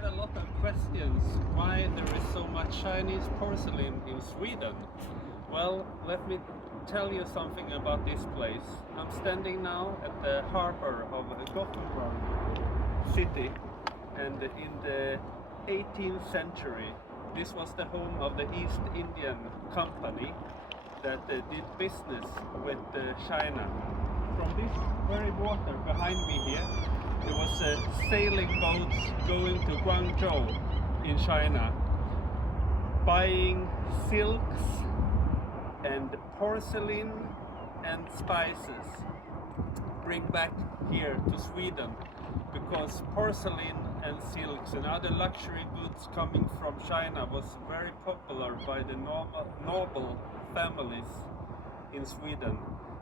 get a lot of questions why there is so much Chinese porcelain in Sweden. Well, let me tell you something about this place. I'm standing now at the harbor of Gothenburg city, and in the 18th century this was the home of the East Indian Company that did business with China. From this very water behind me here, there was sailing boats going to Guangzhou in China, buying silks and porcelain and spices, bring back here to Sweden, because porcelain and silks and other luxury goods coming from China was very popular by the noble families in Sweden.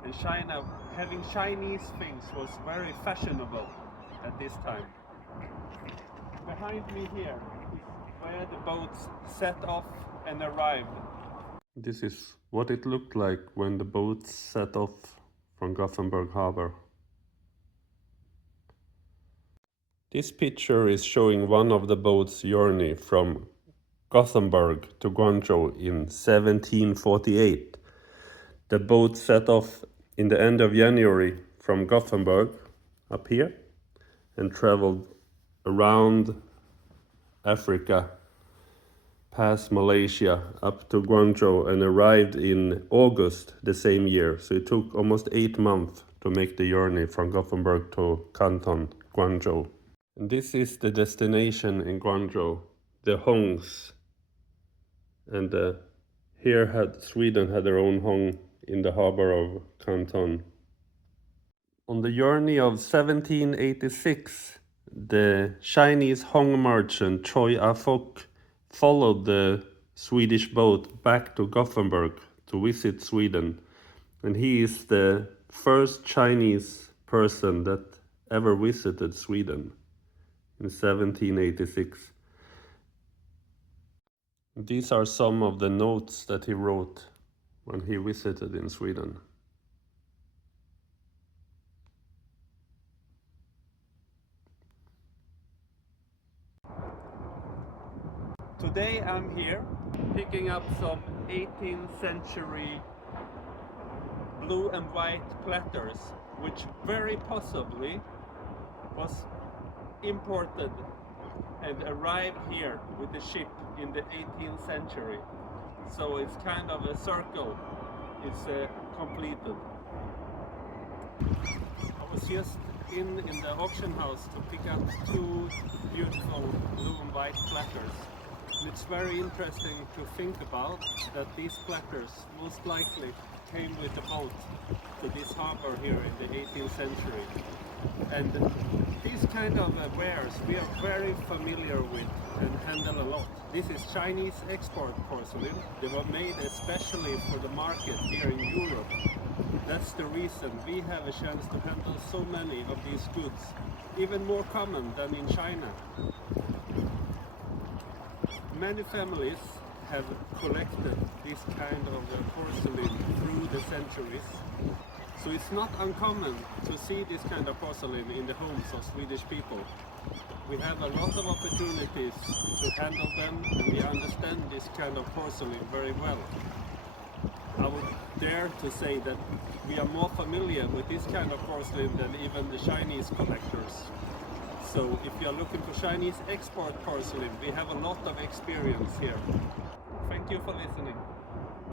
And China, having Chinese things was very fashionable at this time. Behind me here is where the boats set off and arrived. This is what it looked like when the boats set off from Gothenburg harbor. This picture is showing one of the boats' journey from Gothenburg to Guangzhou in 1748. The boat set off in the end of January from Gothenburg up here and traveled around Africa, past Malaysia, up to Guangzhou, and arrived in August the same year. So it took almost 8 months to make the journey from Gothenburg to Canton, Guangzhou. And this is the destination in Guangzhou, the Hongs. And here Sweden had their own Hong in the harbor of Canton. On the journey of 1786, the Chinese Hong merchant Choi Ah-fok followed the Swedish boat back to Gothenburg to visit Sweden. And he is the first Chinese person that ever visited Sweden in 1786. These are some of the notes that he wrote when he visited in Sweden. Today I'm here picking up some 18th century blue and white platters, which very possibly was imported and arrived here with the ship in the 18th century. So it's kind of a circle is completed. I was just in the auction house to pick up 2 beautiful blue and white platters. And it's very interesting to think about that these platters most likely came with the boat to this harbor here in the 18th century. And these kind of wares we are very familiar with and handle a lot. This is Chinese export porcelain. They were made especially for the market here in Europe. That's the reason we have a chance to handle so many of these goods, even more common than in China. Many families have collected this kind of porcelain through the centuries. So it's not uncommon to see this kind of porcelain in the homes of Swedish people. We have a lot of opportunities to handle them, and we understand this kind of porcelain very well. I would dare to say that we are more familiar with this kind of porcelain than even the Chinese collectors. So if you are looking for Chinese export porcelain, we have a lot of experience here. Thank you for listening.